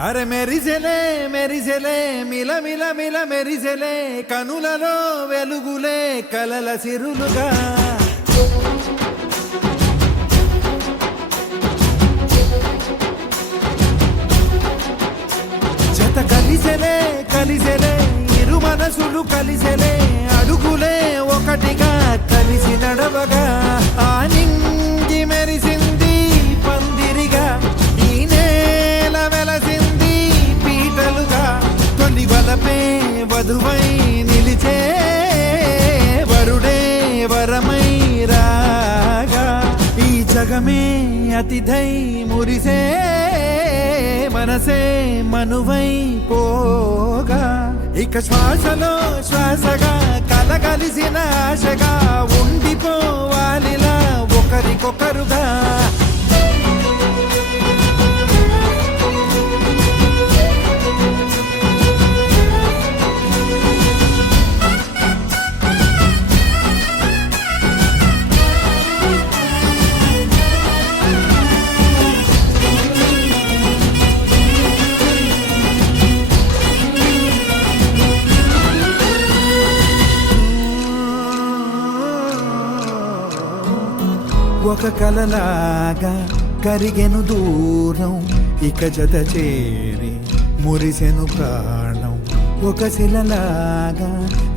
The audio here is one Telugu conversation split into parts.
అరే మెరిసెలే మెరిసెలే మిల మిల మిల మెరిసెలే కనులలో వెలుగులే కలల సిరులుగా జత కలిసెలే కలిసెలే ఇరు మనసులు కలిసెలే అడుగులే ఒకటిగా కలిసి నడవగా ఆ నింగి మెరిసింది పందిరిగా ఈ నేల వెలసింది పీటలుగా తొలి వలపే వధువై నిలిచే వరుడే వరమై రాగా ఈ జగమే అతిథై మురిసే మనసే మనువై పోగా ఇక శ్వాసలో శ్వాసగా కలగలిసిన ఆశగా ఉండిపోవాలిలా ఒకరికొకరుగా ఒక కలలాగా కరిగెను దూరం ఇక జత చేరి మురిసెను ప్రాణం ఒక శిలలాగా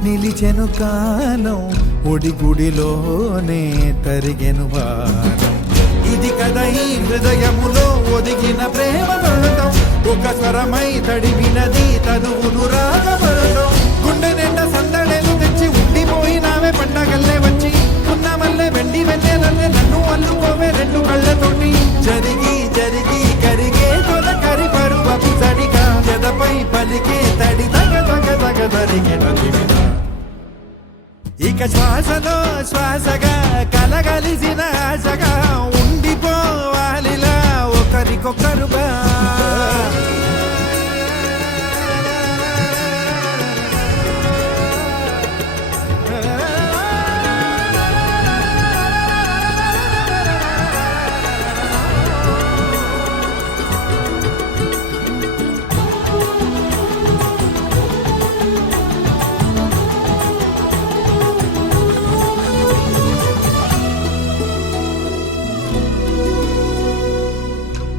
నిలిచెను కాలం ఒడిగుడిలోనే తరిగెను వారం ఇది కదా ఈ హృదయములో ఒదిగిన ప్రేమ పడటం ఒక స్వరమై తడివినది తనువును రాగపడటం గుండె నిండా సందడేలు తెచ్చి ఉండిపోయినావే పండగల్లే వచ్చి ఉన్న మల్లె వెండి వెన్నెలల్లే నన్ను అల్లుకోవే రెండు కళ్ళతోటి జరిగి జరిగి కరిగే తొల కరి పరువపు సడిగా జదపై పలికే తడి తగ తగ తగ తరిగిన ఇక శ్వాసలో శ్వాసగా కలగలిసిన ఆశగా ఉండిపోవాలిలా ఒకరికొకరుగా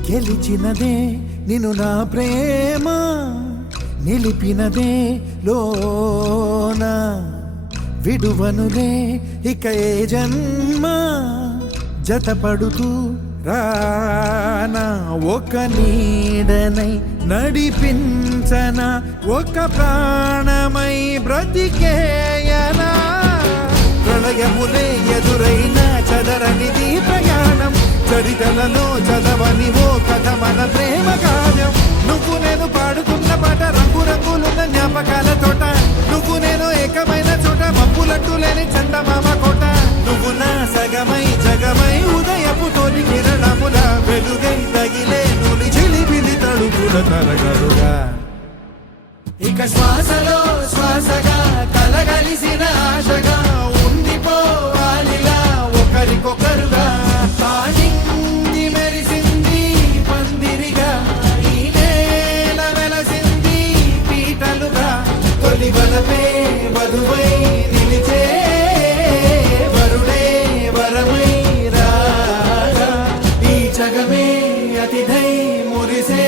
గెలిచినదే నిన్ను నా ప్రేమ నిలిపినదే లోన విడువనులే ఇక ఏ జన్మ జతపడుతూ రానా ఒక నీడనై నడిపించన ఒక ప్రాణమై బ్రతికేయనా ప్రళయములే ఎదురైన చదరనిది ప్రయాణం చరితలలో చదవని ఓ కథ మన ప్రేమ కావ్యం నువ్వు నేను పాడుతున్న పాట రంగు రంగులున్న జ్ఞాపకాల తోట నువ్వు నేను ఏకమైన చోట మబ్బులట్టు లేని చందమామ కోట నువ్వు నా సగమై జగమై ఉదయపు తోని కిరణముల వెలుగై తగిలే నులి చిలిపిలి తడుపుల తరగరుగా ఇక శ్వాసలో శ్వాసగా కలగలిసిన ఆశగా ఉండిపోవాలిలా ఒకరికొకరుగా నింగి మెరిసింది పందిరిగా ఈ నేల వెలసింది పీటలుగా తొలి వలపే వధువై నిలిచే వరుడే వరమై రాగా ఈ జగమే అతిథై మురిసే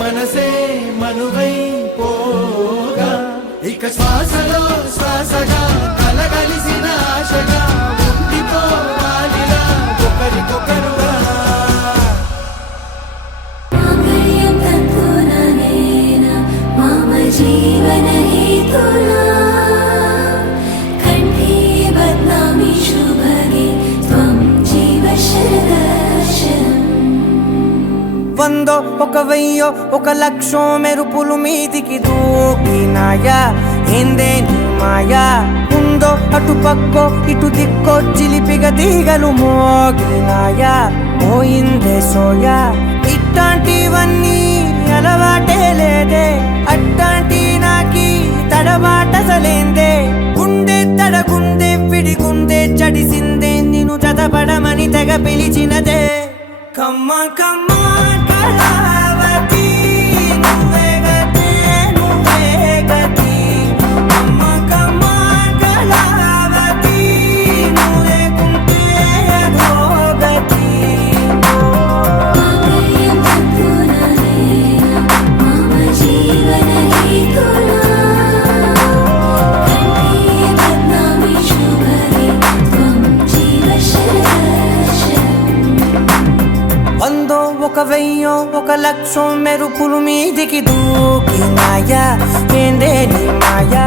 మనసే మనువై పోగా ఇక శ్వాసలో శ్వాసగా కలగలిసిన ఆశగా ఉండిపోవాలిలా ఒకరికొకరుగా జీవన హేతునా కంఠే బద్నామి శుభగే త్వం జీవ శరదర్శనం వందో ఒక వెయ్యో ఒక లక్షో మెరుపులు మీదికి దూకినాయా ఏందే నీ మాయా ఉందో అటు పక్కో ఇటు దిక్కో చిలిపిగా తీగలు మోగినాయా పోయిందే సోయా ఇట్లాంటివన్నీ అలవాటే లేదే అట్టాంటి నాకి తడబాటసలేందే గుండె తడగుందే విడిగుందే చడిసిందే నిన్ను చదపడమని తెగ పిలిచినదే కమ్మ కమ్మ కళావతి మీదికి దూకినాయా ఏందే నీ మాయా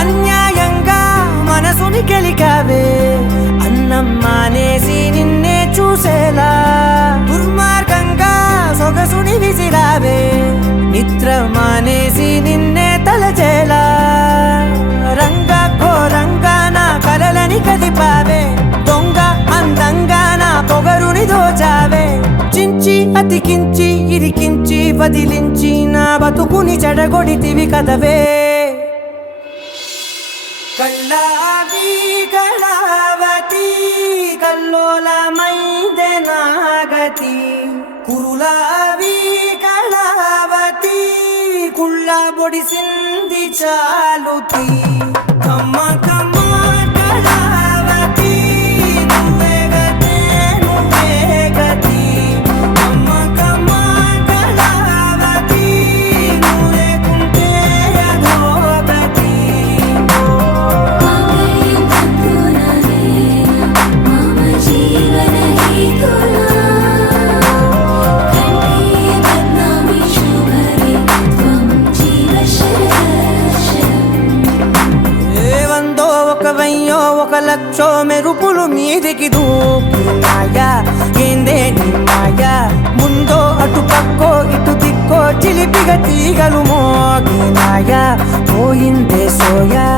అన్యాయంగా మనసుని గెలికావే అన్నం మానేసి నిన్నే చూసేలా దుర్మార్గంగా సొగసుని విసిరావే నిద్ర మానేసి నిన్నే తలచేలా రంగా ఘోరంగా నా కలలని కదిపావే దొంగ అందంగా నా పొగరుని దోచావే చించి అతికించి ఇరికించి వదిలించి నా బతుకుని చెడగొడితివి కదవే కళ్ళావి కళావతి కల్లోలమైందే నాగతి కురులావి కళావతి కుళ్ళ బొడిసింది చాలుతి కమ్మ కమ్మ కళావతి నువ్వే గతే నువ్వే గతి కమ్మ కమ్మ కళావతి నువ్వు లేకుంటే అధోగతి मम जीवन हेतुना कण्ठे बध्नामि शुभगे त्वं जीव शरदर्शनम् వందో ఒక వెయ్యో ఒక లక్షో మెరుపులు మీదికి దూకినాయా ఏందే నీ మాయా ముందో అటు పక్కో ఇటు దిక్కో చిలిపిగ తీగలు మోగినాయా పోయిందే సోయా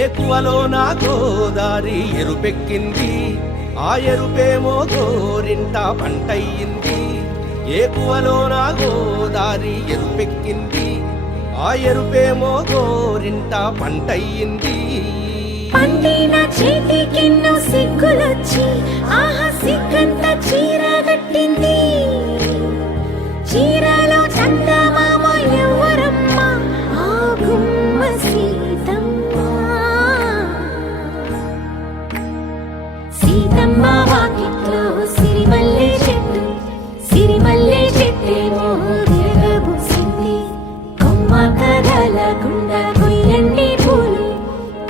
ఏకువలో నా గోదారి ఎరుపెక్కింది ఆ ఎరుపేమో గోరింట పంటయ్యింది ఏకువలో నా గోదారి ఎరుపెక్కింది ఆ ఎరుపేమో గోరింట పంటయ్యింది పండిన చేతికెన్నో సిగ్గులొచ్చి ఆహా సిగ్గంత చీర కట్టింది చీరలో చందమామ ఎవరమ్మ ఆ గుమ్మ సీతమ్మ సీతమ్మ వాకిట్లో సిరిమల్లె చెట్టేమో తిరగబూసింది కొమ్మ కదలకుండా కొయ్యండి పూలు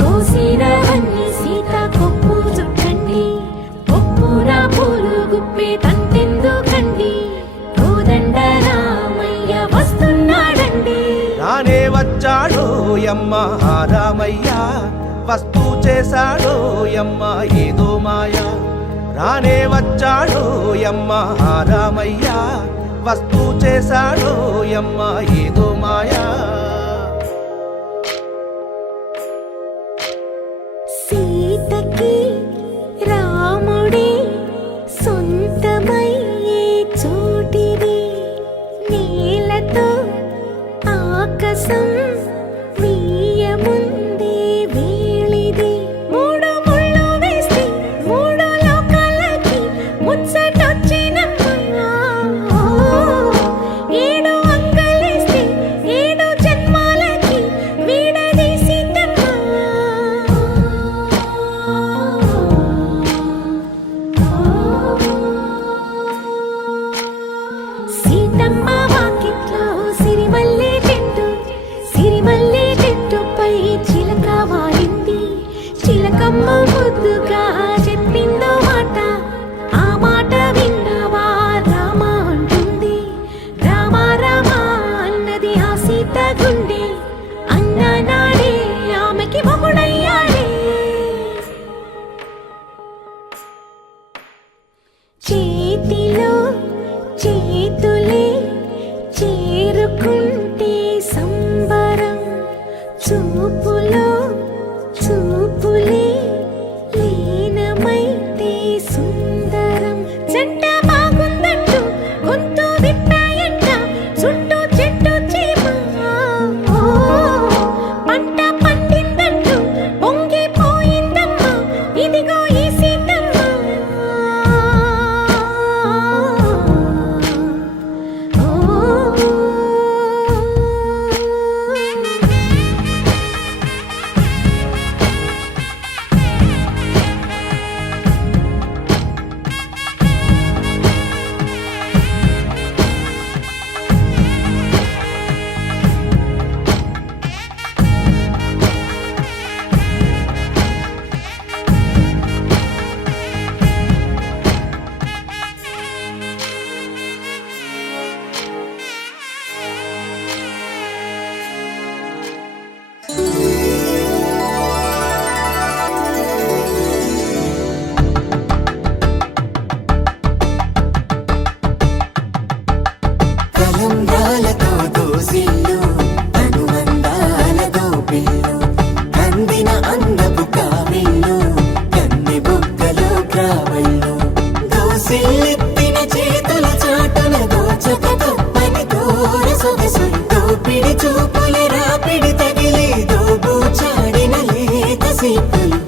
కోసిరవన్నీ సీత కొప్పు చుట్టండి కొప్పున పూలు గుప్పే తంతెందుకండి కోదండ రామయ్య వస్తున్నాడండి రానే వచ్చాడో యమ్మ ఆ రామయ్య వస్తూ చేశాడో యమ్మ ఏదో మాయా రానే వచ్చాడో యమ్మ ఆ రామయ్య వస్తూ చేశాడో యమ్మ ఏదో మాయా సీతకి రాముడే సొంతమయ్యే చోటిది నేలతో ఆకాశం వీయముందే వేళిది మూడు ముళ్ళు వేస్తే మూడు లోకాలకి ముచ్చటొచ్చినమ్మా ఏడు అంగలేస్తే ఏడు జన్మ చూపులో చూపులే లీనమైతే సుందరం జంట బాగుందంటూ గొంతు విప్పాయంట చుట్టూ చెట్టు చీమ పంట పండిందంటూ పొంగిపోయిందమ్మా ఇదిగో ఈ సీతమ్మ కలంబ్రాలతో దోసిల్లు అనుబంధాలతో పిల్లు అందిన అందపు కావిల్లు కన్నె బుగ్గలో క్రావళ్ళు దోసిల్లెత్తిన చేతుల చాటున దోచక తప్పని దూర సొగసు దోపిడి చూపుల రాపిడి తగిలి దోబూచాడిన లేత సీపులు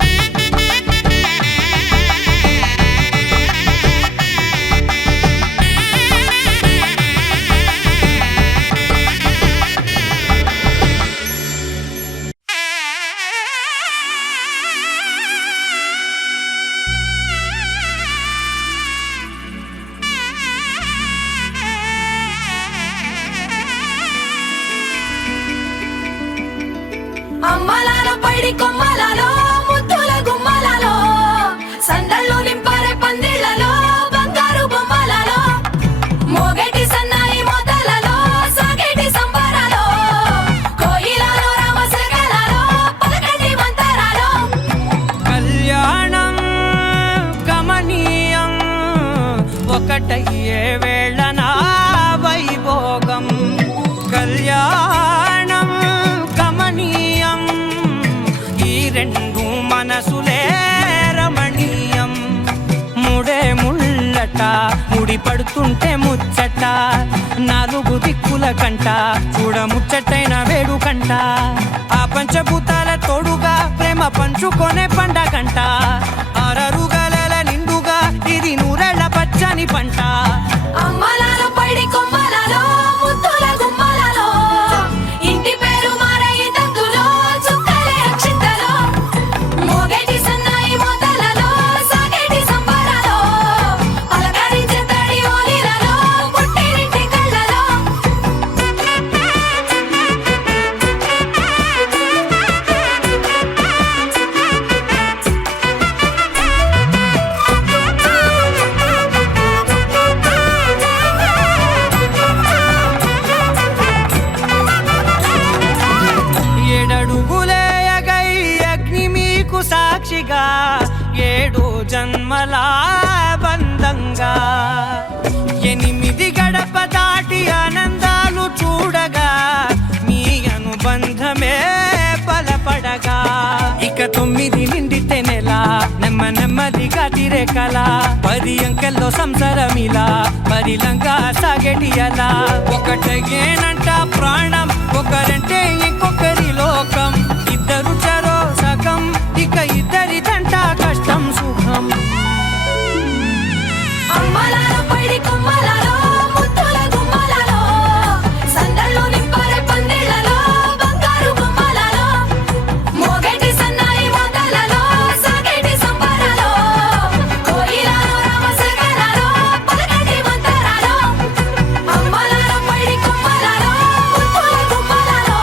అమ్మలాల పైడి కొమ్మలలో ముద్దుల గుమ్మలలో సందళ్ళు నింపారే పందిళ్లలో బంగారు బొమ్మలలో మోగేటి సన్నాయి మోతలలో సాగేటి సంబరాలో కోయిలలో రామశకలలో పలకటి మంతరాలో కళ్యాణం గమనీయం ఒకటయ్యే వేళ నా వైభోగం కళ్యాణం గమనీయం ఈ రెండు మనసులే రమణీయం ముడే ముళ్ళట ముడి పడుతుంటే ముచ్చట నాలుగు దిక్కుల కంట చూడ ముచ్చటైన వేడుకంట ఆ పంచభూతాల తోడుగా ప్రేమ పంచుకొనే పండగంట అరరుగల నిండుగా ఇది నూరెళ్ళ పచ్చని పంట అమ్మలాల పైడి కొమ్మలలో ముద్దుల గుమ్మలలో ఇంటి పేరు మారయి తందులో చుక్కలే అక్షింతలో మోగేటి సన్నాయి మోతలలో సాగేటి సంబరాలో పలకరించే తడి ఓలిలలో పుట్టినింటి కళ్ళలో ఏడడుగులే ఎగై అగ్ని మీకు సాక్షిగా ఏడు జన్మల బంధంగా ఎనిమిది గడప దాటి ఆనందాలు చూడగా మీ అనుబంధమే బలపడగా ఇక 9 నిండితే నెల నెమ్మదిగా తిరే కల 10 అంకెల్లో సంసారమిలా పరిలంగా సాగేటి అలా ఒకటేనంట ప్రాణం ఒకరంటే ఇంకొకరి లోకం ఇద్దరు చరో సగం ఇక ఇద్దరిదంట కష్టం సుఖం అమ్మలాల పైడి కొమ్మలలో ముద్దుల గుమ్మలలో సందళ్ళు నింపారే పందిళ్లలో బంగారు బొమ్మలలో మోగేటి సన్నాయి మోతలలో సాగేటి సంబరాలో కోయిలలో రామశకలలో పలకటి మంతరాలో అమ్మలాల పైడి కొమ్మలలో ముద్దుల గుమ్మలలో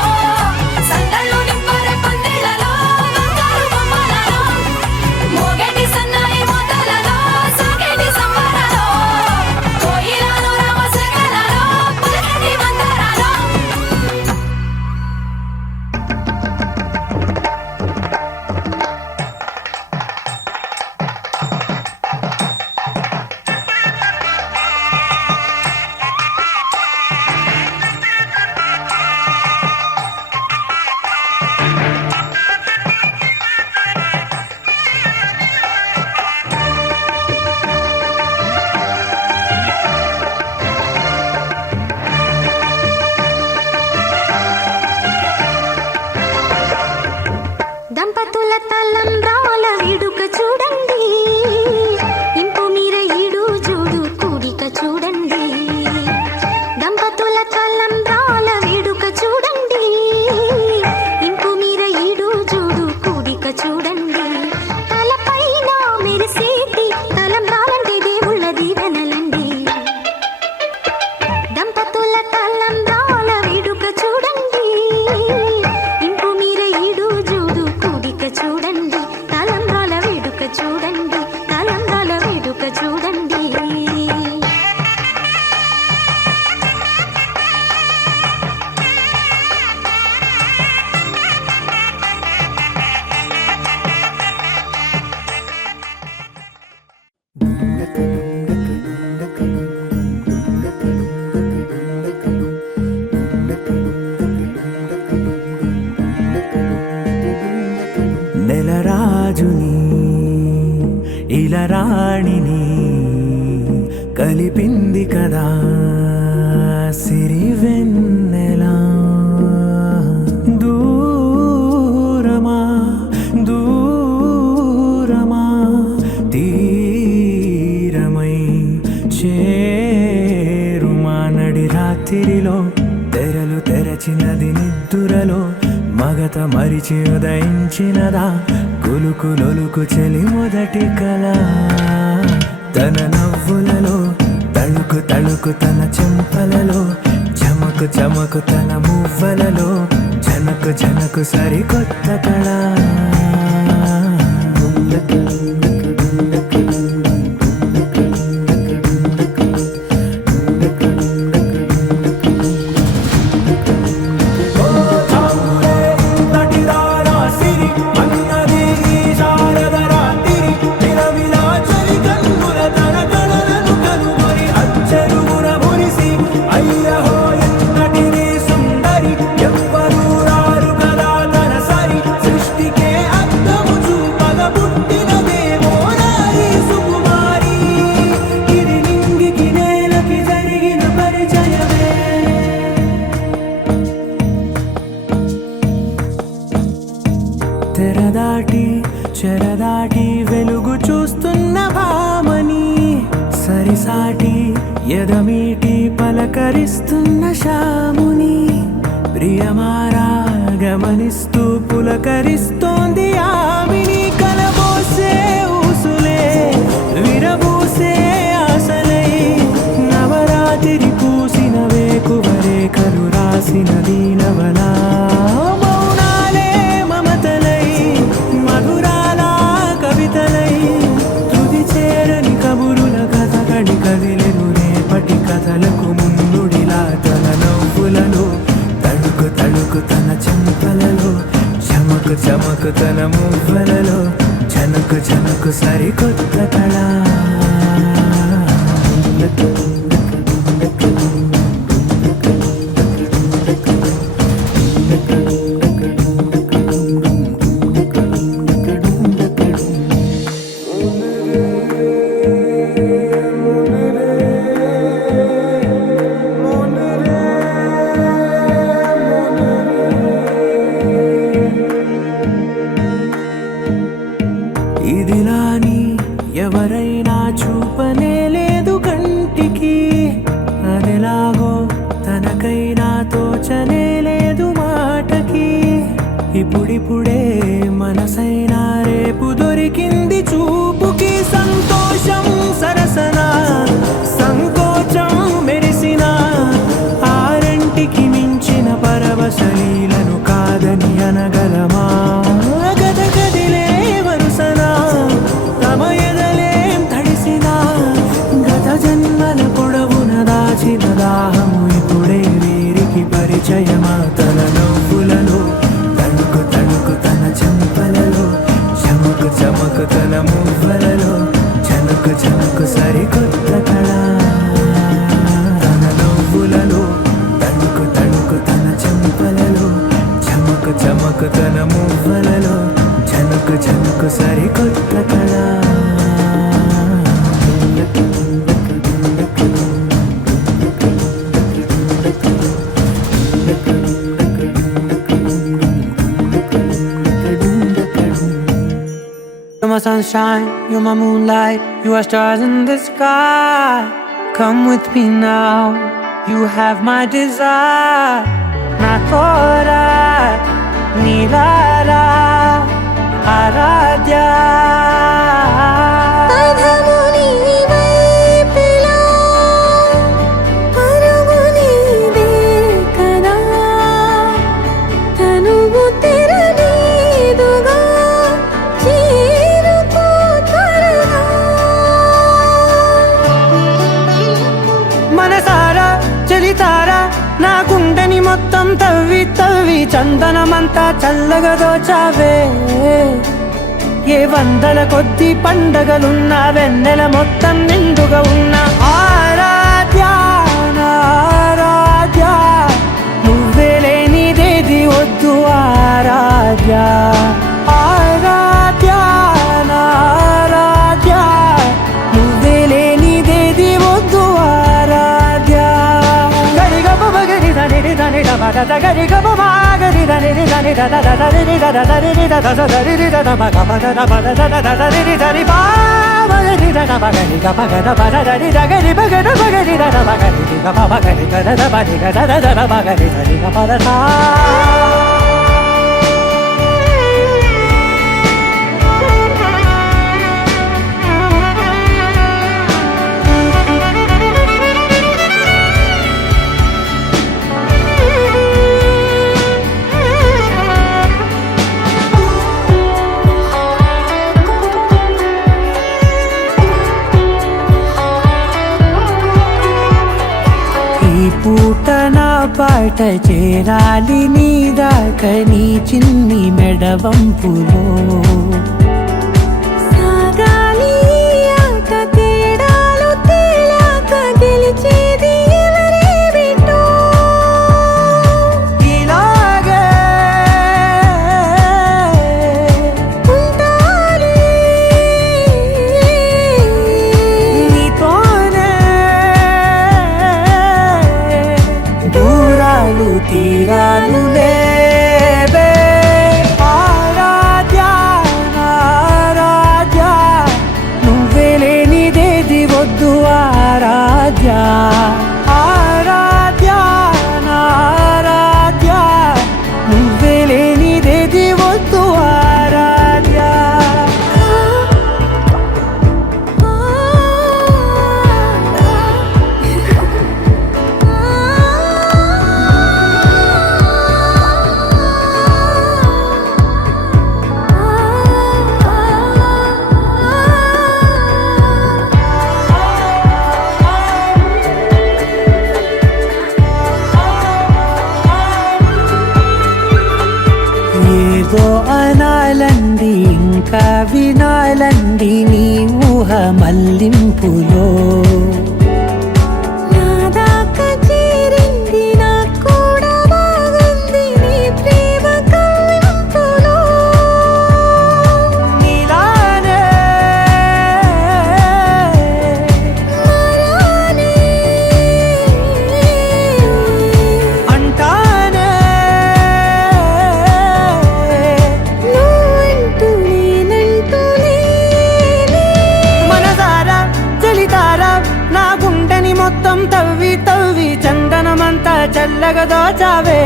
దంపతుల తలంబ్రాల వేడుక చూడండి, ఇంపు మీర ఈడు జోడు కూడిక చూడండి. దంపతుల తలంబ్రాల వేడుక చూడండి, ఇంపు మీర ఈడు జోడు కూడిక చూడండి. తలపైన మెరిసేటి తలంబ్రాలంటే దేవుళ్ళ దీవెనలండి. దంపతుల తలంబ్రాల వేడుక చూడండి, ఇంపు మీర ఈడు జోడు కూడిక చూడండి. తలంబ్రాల వేడుక చూడండి, తలంబ్రాల వేడుక చూడండి. నెలరాజుని ఇలరాణిని కలిపింది కదా సిరివెన్నెలా. దూరమా దూరమా తీరమై చేరుమా. నడి రాత్రిలో తెరలు తెరచినది నిద్దురలో మగత మరిచి ఉదయించినదా కులుకులొలుకు చెలి మొదటి కళ. తన నవ్వులలో తళుకు తళుకు తన చెంపలలో చమకు చమకు తన మువ్వలలో జనకు జనకు సరికొత్త కళ. తెరదాటి చెరదాటి వెలుగు చూస్తున్న భామని సరిసాటి ఎదమీటి పలకరిస్తున్న శాముని. ప్రియమారా గమనిస్తూ పులకరిస్తోంది ఆమిని. కలబోసే ఊసులే విరబూసే ఆశలై నవరాత్రి పూసిన వేకువరేఖలు రాసిన దీనవలా. కదిలెను రేపటి కథలకు ముందుడిలా. తన నవ్వులలో తడుకు తడుకు తన చెంపలలో చమకు చమకు తన మువ్వలలో చనకు చనకు సరికొత్త కళ. ఇదిలాని ఎవరైనా చూపనే లేదు కంటికి, అదెలాగో తనకైనా తోచనే లేదు మాటకి. ఇప్పుడిప్పుడే మనసైనా రేపు దొరికింది చూపుకి. సంతోషం సరసన సంకోచం మెరిసిన ఆరంటికి మించిన పరవశలీలను కాదని అనగలమా. గద గదిలే వరుసనా తమ ఎదలేం తడిసినా గత జన్మల పొడవున దాచిన దాహము ఇప్పుడే వీరికి పరిచయమా. తన నవ్వులలో తణుకు తణుకు తన చెంపలలో చమకు చమకు తన మువ్వలలో చనుకు చనుకు సరికొత్త కళ. తన నవ్వులలో తణుకు తణుకు తన చెంపలలో చమకు చమకు తన మువ్వలలో చనుకు చనుకు సరికొత్త కళ. my sunshine, you're my moonlight, you are stars in the sky. Come with me now, you have my desire. Na tora nilara aradya. పదము నీ వైపులా, పరుగు నీదే కదా, తనువు తెరనీదుగా, చేరుకో త్వరగా. మనసారా చలితారా నా గుండెని మొత్తం తవ్వి తవ్వి చందనమంతా చల్లగా దోచావే. ఏ వందల కొద్ది పండగలున్నా వెన్నెల మొత్తం నిండుగా ఉన్న ఆరాధ్య నా ఆరాధ్య, నువ్వే లేనిదేది వద్దు ఆరాధ్య. ఆరాధ్య నా ఆరాధ్య, నువ్వే లేనిదేది వద్దు ఆరాధ్య. గరి గమ గరి ధని ధని ధమ ధ గరి గమ గరి ధని ధని ధ ధ ధ ధరి ధ ధ ధరి ధ ధ ధరి ధ ధ మ గ మ ధ ధ మ ధ ధ ధ ధరి ధరి పా గరి ధ ధ మ గరి గ మ గ ధ మ ధ ధరి ధ గరి మ గ ధ మ గరి ధ ధ మ గరి ధ మ మ గరి గ ధ ధ మ రి గ ధ ధ ధ మ గరి ధరి గ మ ధ ధ. ఈ పూట నా పాట చేరాలి నీ దాకా నీ చిన్ని మెడవంపులో. సాగాలి ఈ ఆట తేడాలు తేలాక, గెలిచేది ఎవరే బిడ్డో. ఇలాగే ఉంటాలి నీతోనే దూరాలు తీరాలు లేవే. ఆరాధ్య నా ఆరాధ్య, నువ్వే లేనిదేది వద్దు ఆరాధ్య. ఆరాధ్య నా ఆరాధ్య, నువ్వే లేనిదేది వద్దు ఆరాధ్య. ఏదో అనాలండి ఇంకా వినాలండి నీ ఊహ మల్లింపులో. నా దాకా చేరింది, నాకు కూడా బాగుంది నీ ప్రేమ కవ్వింపులో. నీలానే మరానే అంటానే నువ్వంటూ నేనంటూ లేనే. మనసారా చలితారా నా గుండెని మొత్తం తవ్వి తవ్వి చందనమంతా చల్లగా దోచావే.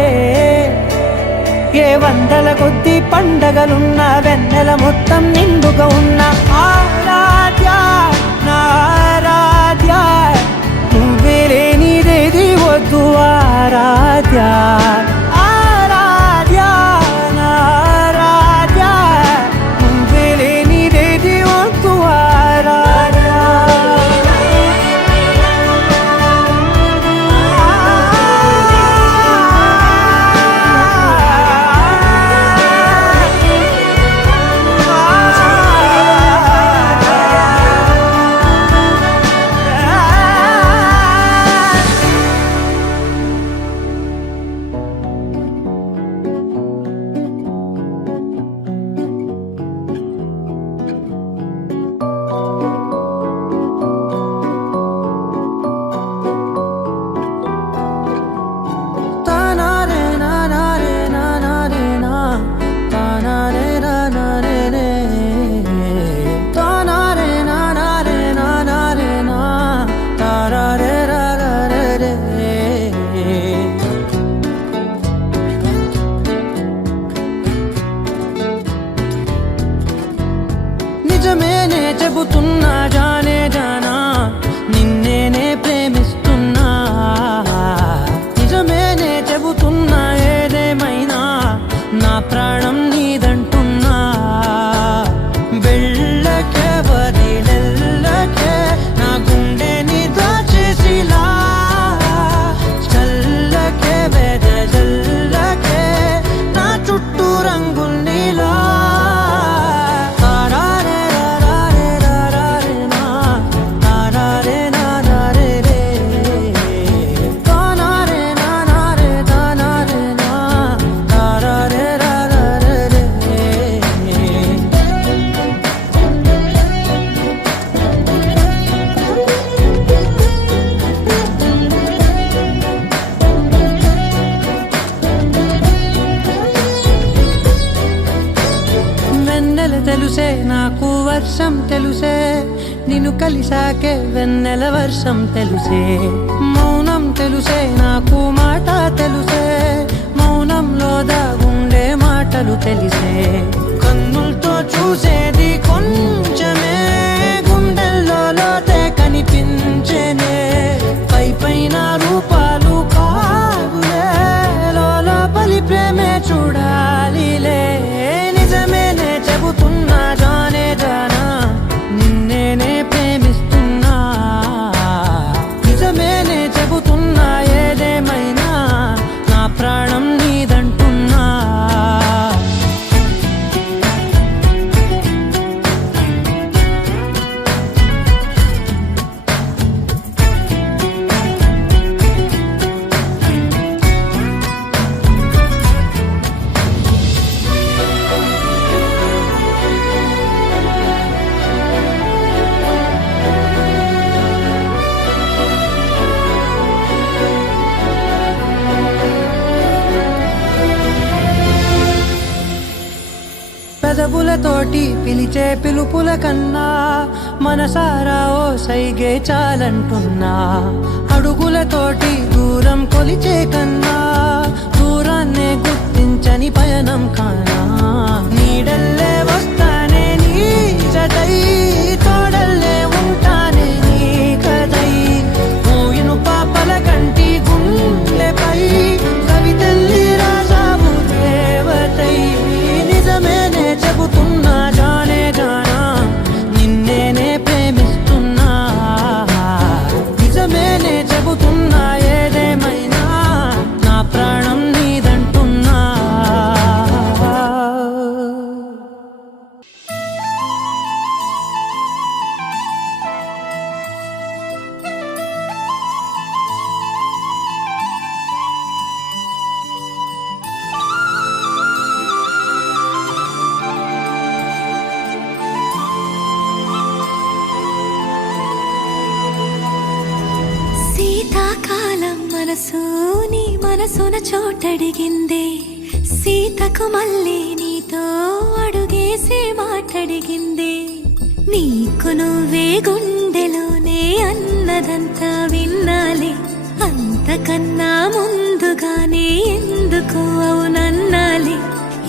ఏ వందల కొద్ది పండగలున్న వెన్నెల మొత్తం నిండుగా ఉన్న ఆరాధ్య నా ఆరాధ్య, నువ్వే లేనిదేది వద్దు ఆరాధ్య. ఆరాధ్య నా ఆరాధ్య, నువ్వే లేనిదేది వద్దు ఆరాధ్య. చెబుతున్నా జానే జానా నిన్నేనే ప్రేమిస్తున్నా నిజమేనే చెబుతున్నా ఏదేమైనా నా ప్రాణం నీదంటున్నా వెళ్ళకే వదిలెళ్ళకే నా గుండెని దాచేసిలా చల్లకే వెదజల్లకే నా చుట్టూ రంగుల్నిలా తెలుసే నాకు వర్షం తెలుసే నిన్ను కలిసాకే వెన్నెల వర్షం తెలుసే మౌనం తెలుసే నాకు మాట తెలుసే మౌనంలో దాగుండే మాటలు తెలిసే కన్నులతో చూసేది కొంచెమే గుండెల్లో లోతే కనిపించేనే పై పైన రూపాలు కాదులే లోపలి ప్రేమే చూడాలిలే నిజమేనే చెబుతున్నా జానే జానా నిన్నేనే ప్రేమిస్తున్నా నిజమేనే చెబుతున్నా ఏదేమైనా నా ప్రాణం నీదంటున్నా పెదవులతోటి పిలిచే పిలుపుల కన్నా మనసారా ఓ సైగే చాలంటున్నా అడుగులతోటి దూరం కొలిచే కన్నా దూరాన్నే గుర్తించని పయనం కానా నీడల్లే వస్తానే నీ జతై తోడల్లే ఉంటానే నీ కదై మూయిను పాపల కంటి గుండెపై కవితల్లి రాజావు దేవతై నిజమేనే చెబుతున్నా జానే జానా నిన్నేనే ప్రేమిస్తున్నా నిజమేనే చెబుతున్నా ఏదేమైనా నా ప్రాణం నీదంటున్నా శీతాకాలం మనసు నీ మనసున చోటడిగిందే సీతకు మళ్ళీ నీతో అడుగేసి మాటడిగిందే నీకు నువ్వే గుండెలోనే అన్నదంతా విన్నాలే అంతకన్నా ముందుగానే ఎందుకు అవునన్నాలే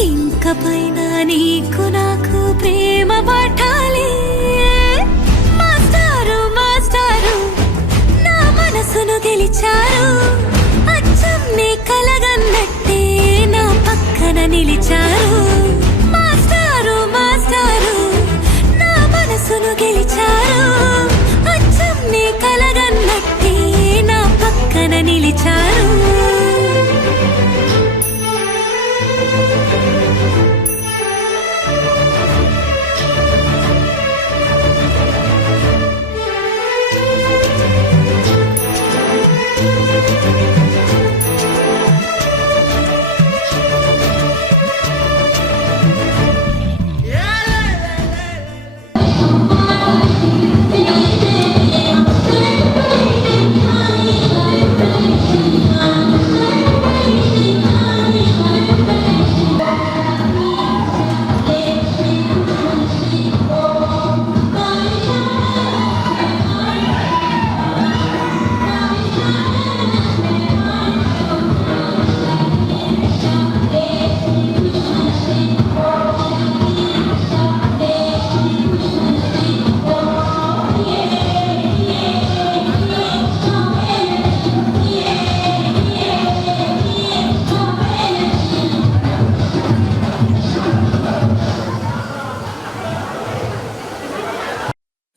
ఇంక పైన నీకు నాకు ప్రేమ పాఠాలే మాస్టారు మాస్టారు నా మనసును గెలిచారు అచ్చం నీ కలగన్నట్టే నా పక్కన నిలిచారు మాస్టారు మాస్టారు నా మనసును గెలిచారు అచ్చం నీ కలగన్నట్టే నా పక్కన నిలిచారు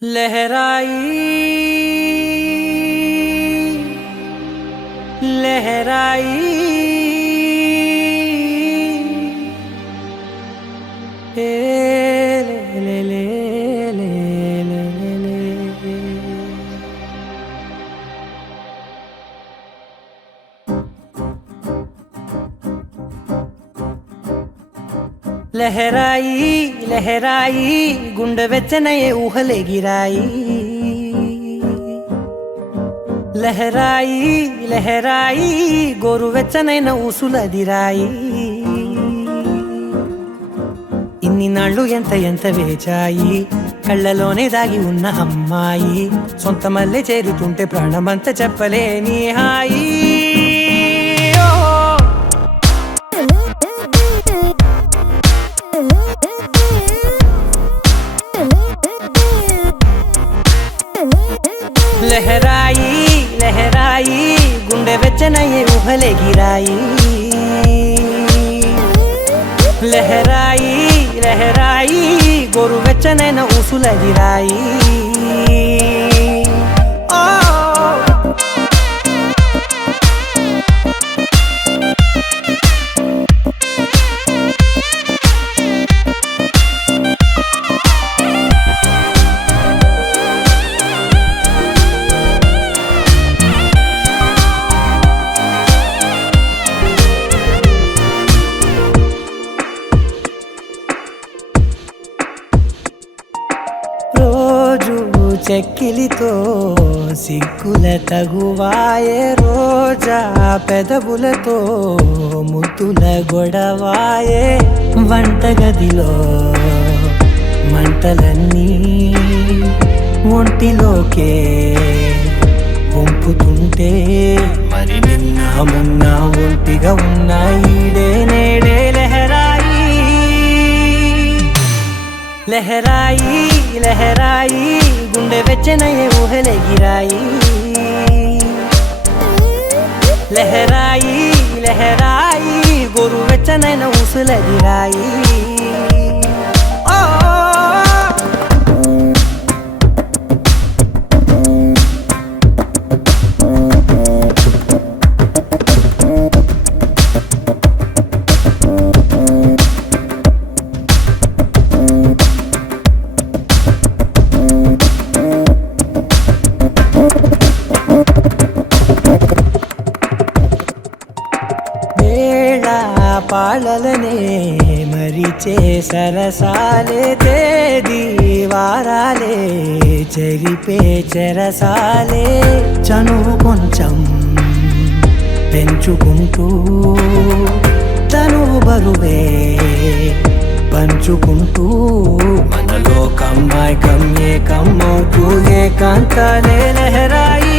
लहराई लहराई ए ले ले ले ले ले ले लहराई लहराई गुंड వెచ్చనయే ఊహలే గిరాయి లహరాయి లహరాయి గోరువెచ్చనైన ఊసులదిరాయి ఇన్ని నాళ్ళు ఎంత ఎంత వేచాయి కళ్ళలోనే దాగి ఉన్న అమ్మాయి సొంత మల్లె చేరుతుంటే ప్రాణమంత చెప్పలేని హాయి लहराई लहराई गुंडे వెచ్చనయే ఊహలే గిరాయి లహరాయి లహరాయి గోరువెచ్చనైన ఊసులదిరాయి చెక్కిలితో సిగ్గుల తగువాయే రోజా పెదవులతో ముద్దుల గొడవాయే వంటగదిలో మంటలన్నీ ఒంటిలోకే వంపుతుంటే మరి నిన్న మొన్న ఒంటిగా ఉన్న ఈడే నేడే లహరాయి లహరాయి లహరాయి గుండె వెచ్చనయే ఊహలే గిరాయి లహరాయి లహరాయి గోరు వెచ్చనైన ఊసులదిరాయి పాలలనే మరిచే సరసాలే తేదీ వారాలే చెరిపే చెరసాలే చనువు కొంచెం పెంచుకుంటూ తనువు బరువే పంచుకుంటూ మనలో కమ్మాయి కమ్మే కమ్మవుతూ ఏకాంతాలే లహరాయి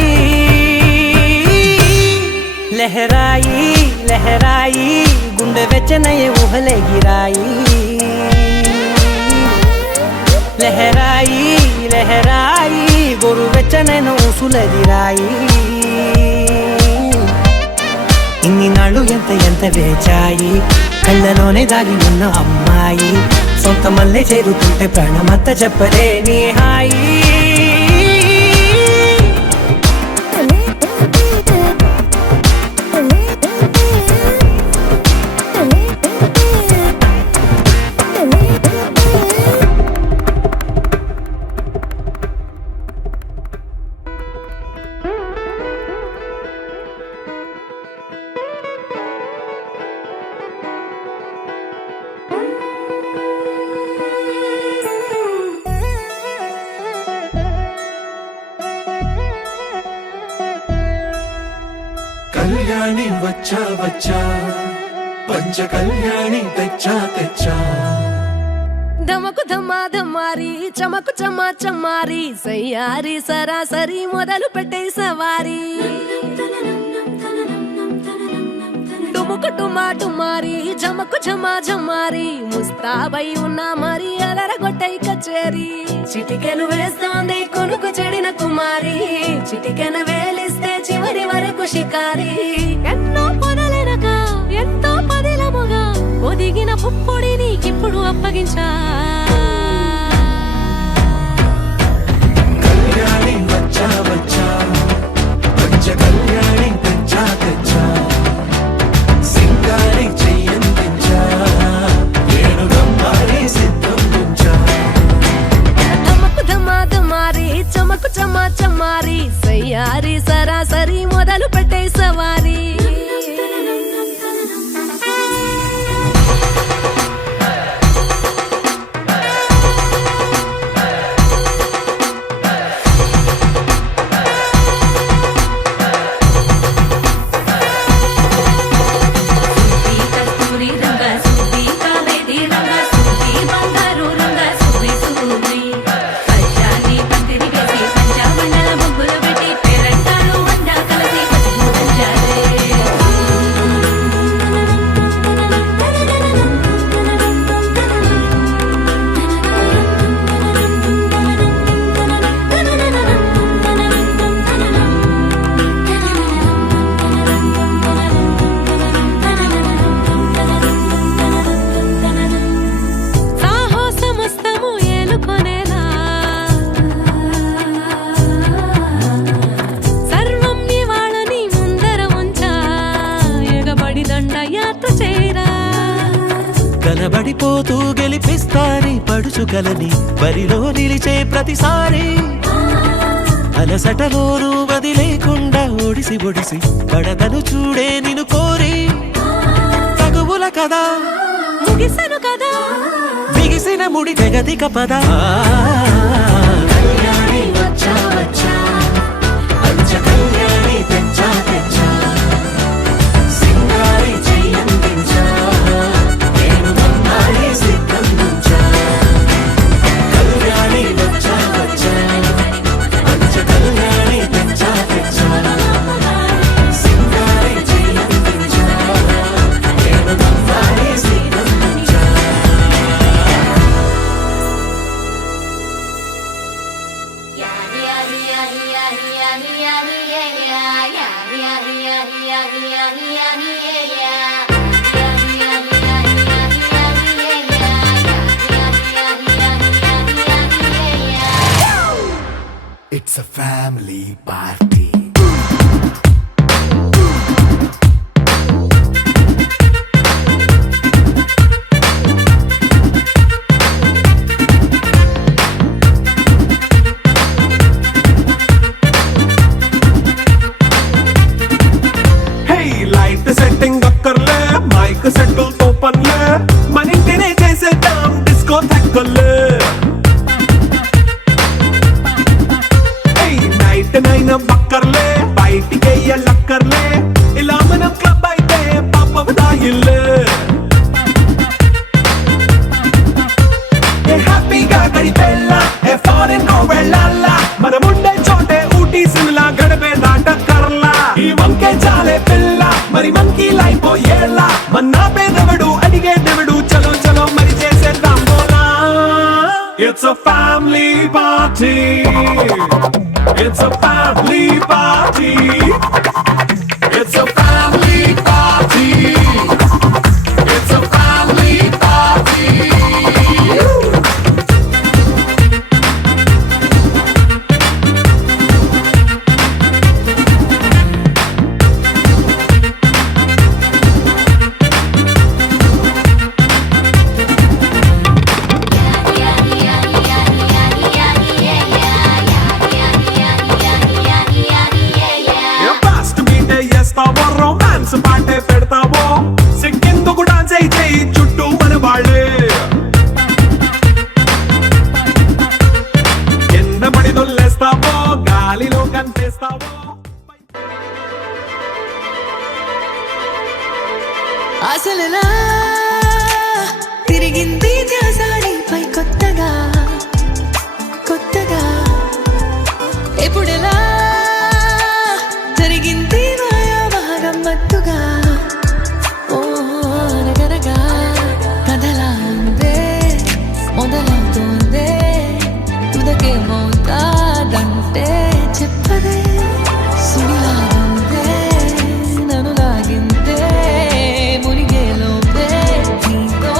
లహరాయి లహరాయి గుండె వెచ్చనయే ఊహలే గిరాయి లహరాయి లహరాయి గోరు వెచ్చనైన ఊసులదిరాయి ఇన్ని నాళ్ళు ఎంత ఎంత వేచాయి కళ్ళలోనే దాగి ఉన్న అమ్మాయి సొంత మల్లె చేరుతుంటే ప్రాణమంత చెప్పలేని హాయి కళ్యాణి వచ్చా వచ్చా పంచ కళ్యాణి తెచ్చా తెచ్చా ధమకు ధమ్మా ధమ్మారి చమకు చమ్మా చమ్మారి సయ్యారి సరాసరి మొదలు పెట్టే సవారి డుముకు టుమా టుమారి జమకు ఝమా ఝమారి ముస్తాబై ఉన్నా మరి అలరగొట్టై కచేరి చిటికెను వేస్తోంది కొనుకు చెడిన కుమారి చిటికెను వేలిస్తే చివరి వరకు షికారి ఎన్నో పొదలెనక ఎంతో పదిలముగా ఒదిగిన పుప్పొడి నీకిప్పుడు అప్పగించా విప్పిస్తాని పడుచుకలని బరిలో నిలిచే ప్రతిసారి అలసటలోను వదిలేకుండా ఒడిసి ఒడిసి పడతను చూడే నిన్ను కోరి తగువుల కదా ముగిసను కదా బిగిసిన ముడి తెగదిక పద కళ్యాణి వచ్చా వచ్చా పంచ కళ్యాణి తెచ్చా తెచ్చా సింగారి చెయ్యందించా నేను నమ్మాలి సిద్ధందించా కళ్యాణి వచ్చా వచ్చా పంచ కళ్యాణి తెచ్చా తెచ్చా సింగారి చెయ్యందించా నేను నమ్మాలి సిద్ధందించా It's a family party. Light setting అక్కర్లే మైక్ సెట్టు తో పర్లే మన ఇంటినే చేసేద్దాం డిస్కో తక్కర్లే నైట్ నైన్ బక్కర్లే బయటికి వెయ్యలక్కర్లే ఇలా మనం క్లబ్ అయితే పాపం దాయిల్లే హ్యాపీగా గడిపెళ్ళ ఏ ఫారెన్ కో వెళ్ళాల మనం ఉండే చోటే ఊటీ సిమ్లా గడిపే దాటక్కర్లా ఈ వంకే చాలే పిల్ల మరి మనకి లైఫ్ ఏళ్ళ మన్నా పేదవడు అడిగేదెవడు చలో చలో మరి చేసేద్దాం బోలా it's a family party it's a family party it's a family party it's a family party romance పాటే పెడతావో సిక్కెందుకు డాన్స్ అయితే చుట్టూ మన వాళ్ళే కింద పడి దొల్లేస్తావో గాలిలో కనిపిస్తావో అసలులా తిరిగింది ధ్యాసాడిపై కొత్తగా కొత్తగా ఎప్పుడెలా జరిగింది గమ్మత్తుగా ఓ అనగనగా కథలా ఉందే మొదలవుతుందే తుదకేమవుతాదంటే చెప్పదే సుడిలా ఉందే నన్ను లాగిందే మునిగేలోపే నీతో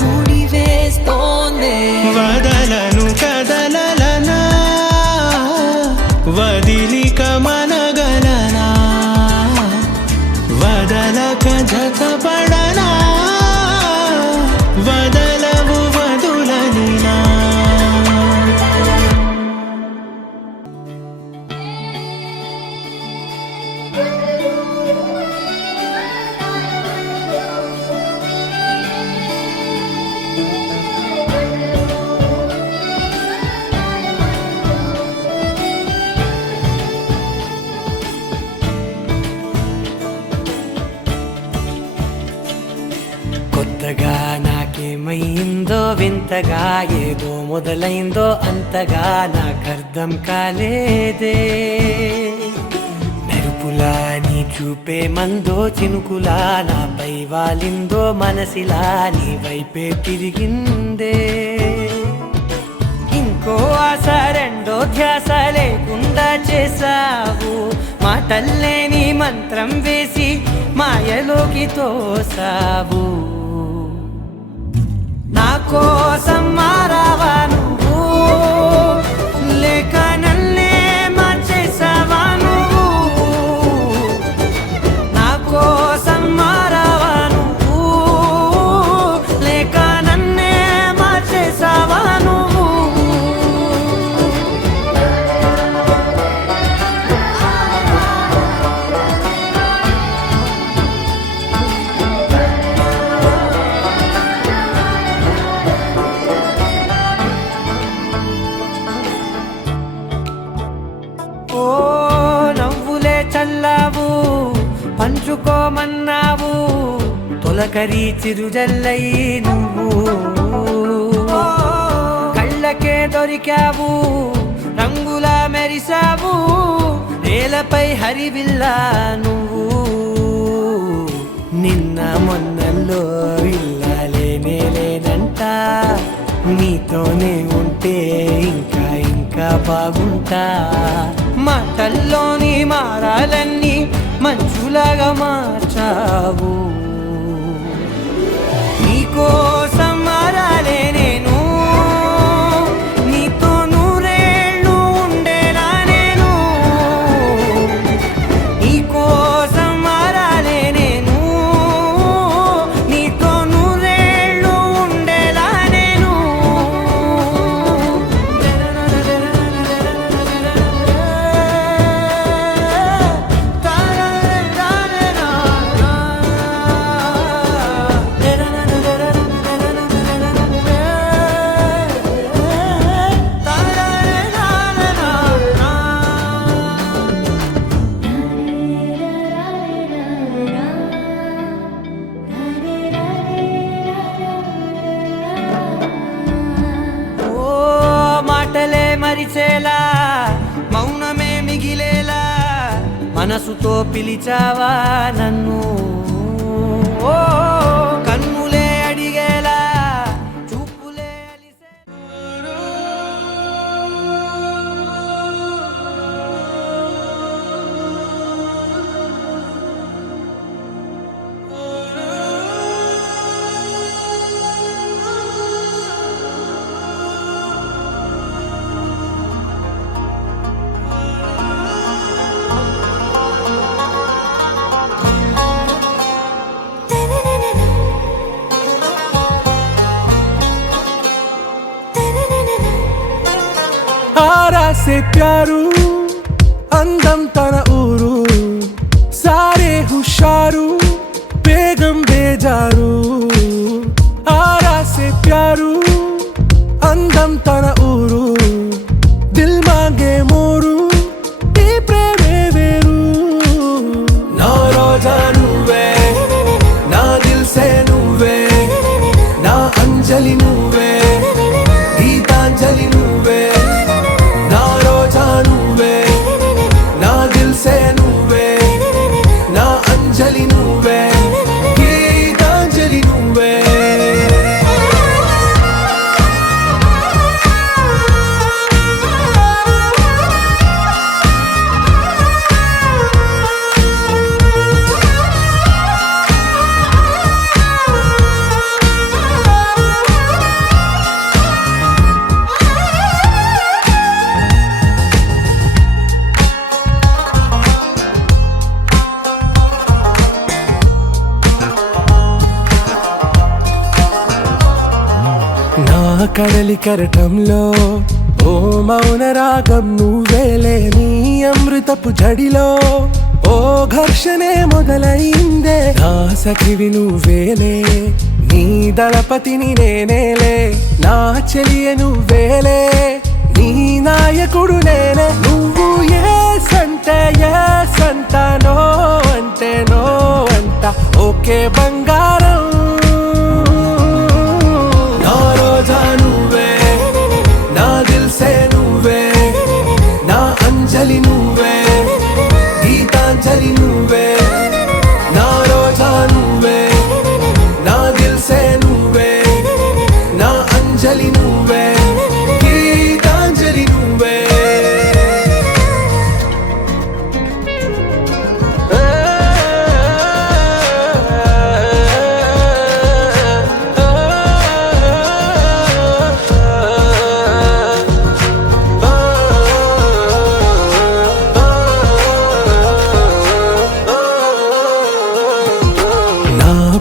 ముడి వేస్తోందే వదలను కదలనా వదిలిక మనగలనా వదలక జతపడనా వదలవు వదులనినా కొత్తగా నాకేమైందో వింతగా ఏదో మొదలైందో అంతగా నాకర్థం కాలేదే మెరుపులా నీ చూపే మందో చినుకులా నాపై వాలిందో మనసిలా నీ వైపే తిరిగిందే ఇంకో ఆశ రెండో ధ్యాస లేకుండా చేసావు మాటల్లే నీ మంత్రం వేసి మాయలోకి తోసావు నా కోసం మారావా నువ్వు లేక నన్నే మార్చేసావా నువ్వు నా కోసం మారావా నువ్వు లేక నన్నే తొలకరి చిరుజల్లై నువ్వు కళ్ళకే దొరికావు రంగులా మెరిసావు నేలపై హరివిల్లా నువ్వు నిన్న మొన్నల్లో ఇల్లాలేనే లేనంట నీతోనే ఉంటే ఇంకా ఇంకా బాగుంటా మాటల్లోని మారాలన్నీ మంచులాగా మార్చావు నీకోసం మారాలే నేను నీతో నూరేళ్ళు ఉండేలా నేను నీకోసం మారాలే నేను నీతో నూరేళ్ళు ఉండేలా నేను మాటలే మరిచేలా మౌనమే మిగిలేలా మనసుతో పిలిచావా నన్ను ఓ కన్నులే అడిగేలా చూపులే అలిసే आरा से प्यारू అందం తన ఊరు సారే హుషారు బేగం బేజారు ఆరా से प्यारू అందం తన ఊరు దిల్ మాంగే మోరు ఈ ప్రేమే వేరు నా రోజా నువ్వే నా దిల్ సే నువ్వే నా అంజలి నువ్వే గీతాంజలి నువ్వే నా రోజా నువ్వే నా దిల్ సే నువ్వే నా అంజలి నువ్వే గీతాంజలి నువ్వే నా కడలి కరటంలో ఓ మౌన రాగం నువ్వేలే నీ అమృతపు జడిలో ఓ ఘర్షణే మొదలైందే నా సఖివి నువ్వేలే నీ దళపతిని నేనేలే నా చెలియ నువ్వేలే నీ నాయకుడు నేనే నువ్వు ఏ సంట నో అంటే నో అంట ఓకే బంగారం నా రోజా నువ్వే నా దిల్ సే నువ్వే నా అంజలి నువ్వే గీతాంజలి నువ్వే నా రోజా నువ్వే నా దిల్ సే నువ్వే నా అంజలి నువ్వే గీతాంజలి నువ్వే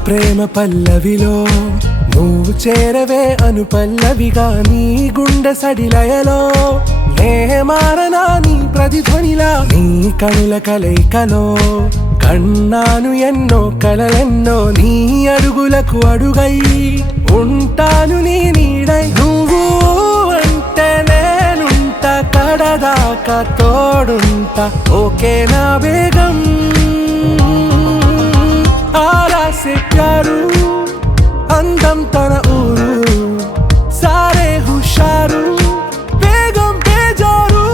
ప్రేమ పల్లవిలో నువ్వు చేరవే అను పల్లవిగా నీ గుండె సడిలయలో నే మారనా నీ ప్రతిధ్వనిలా నీ కనుల కలయికలో కన్నాను ఎన్నో కలలెన్నో నీ అడుగులకు అడుగై ఉంటాను నీ నీడై నువ్వు అంటే నేనుంట కడదాకా తోడుంట ఓకే నా బేగం आरा से प्यारू అందం తన ఊరు సారే హుషారు బేగం బేజారు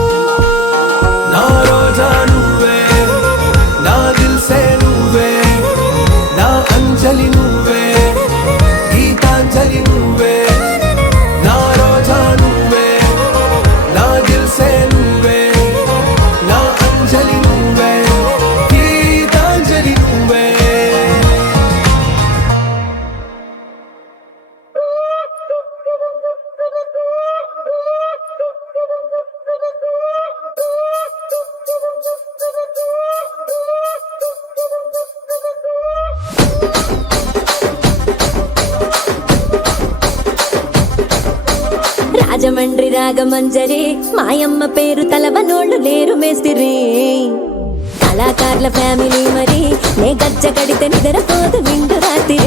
నా రోజా నువ్వే నా దిల్ సే నువ్వే నా అంజలి నువ్వే గీతాంజలి నువ్వే నా రోజా నువ్వే నా దిల్ సే నువ్వే నా అంజలి నువ్వే గీతాంజలి నువ్వే రాజమండ్రి రాగమంజరి మాయమ్మ పేరు తలవనోళ్ళు లేరు మేస్తిరి కళాకారుల ఫ్యామిలీ మరి నే గజ్జ కడితే నిద్రపోదు నిండు రాత్రి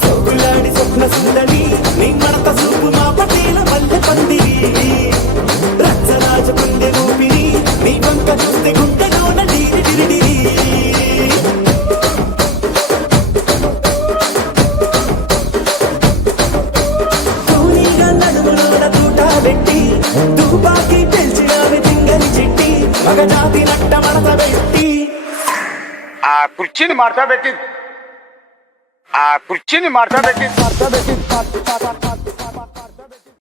సోకులాడి స్వప్న సుందరి నీ మడత చూపు మా పటేల మల్లె పందిరి రచ్చరాజ పుండె ఊపిరి నీ వంక చూస్తే గుండెలోన డీరి డిరిడిరి కూలీగా నడుములోన తూట పెట్టి తుపాకి పెంచినావి తింగని చెట్టి మగజాతి నట్ట మడత పెట్టి ఆ కుర్చీని మార్చబెట్టి